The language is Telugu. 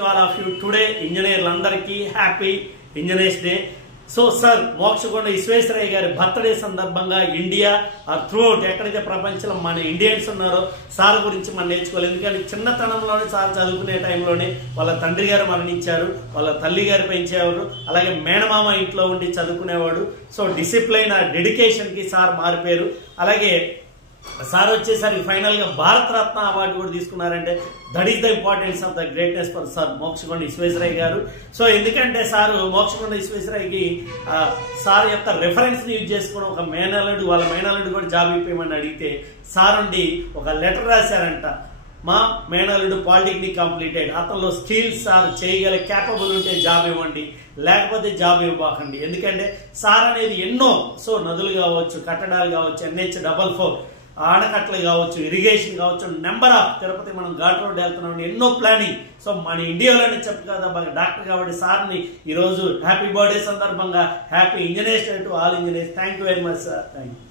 to all of you. Today, ఇంజనీర్లందరికీ happy engineers day. So sir Mokshagundam Visvesvaraya గారి బర్త్డే సందర్భంగా ఇండియా త్రూఅవుట్ ఎక్కడైతే ప్రపంచంలో మన ఇండియన్స్ ఉన్నారో సార్ గురించి మనం నేర్చుకోవాలి. ఎందుకంటే చిన్నతనంలోనే సార్ చదువుకునే టైంలోనే వాళ్ళ తండ్రి గారు మరణించారు, వాళ్ళ తల్లి గారు పెంచేవారు, అలాగే మేనమామ ఇంట్లో ఉండి చదువుకునేవాడు. సో డిసిప్లైన్ డెడికేషన్ కి సార్ మారిపోయారు. అలాగే సార్ వచ్చేసరికి ఫైనల్ గా భారతరత్న అవార్డు కూడా తీసుకున్నారంటే that is the importance of the greatness for sir Mokshagundam Visvesvaraya గారు. సో ఎందుకంటే సార్ మోక్షకొండ విశ్వేశ్వరయ్యకి సార్ యొక్క రెఫరెన్స్ ని యూజ్ చేసుకుని ఒక మేనల్లుడు వాళ్ళ మేనల్లుడు కూడా జాబ్ ఇప్పించమని అడిగితే సార్ ఉండి ఒక లెటర్ రాశారంట. మా మేనల్లుడు పాలిటెక్నిక్ కంప్లీటెడ్, అతనిలో స్కిల్స్ సార్ చేయగల క్యాపబుల్ ఉంటే జాబ్ ఇవ్వండి, లేకపోతే జాబ్ ఇవ్వకండి. ఎందుకంటే సార్ అనేది ఎన్నో సో నదులు కావచ్చు, కట్టడాలు కావచ్చు, NH44 ఆనకట్టలు కావచ్చు, ఇరిగేషన్ కావచ్చు, నెంబర్ ఆఫ్ తిరుపతి మనం ఘాట్ రోడ్ వెళ్తున్నాం, ఎన్నో ప్లానింగ్. సో మన ఇండియాలోనే చెప్పు కదా డాక్టర్ కాబట్టి సార్ని ఈరోజు హ్యాపీ బర్త్డే సందర్భంగా happy engineers day to all engineers. Thank you very much sir. Thank you.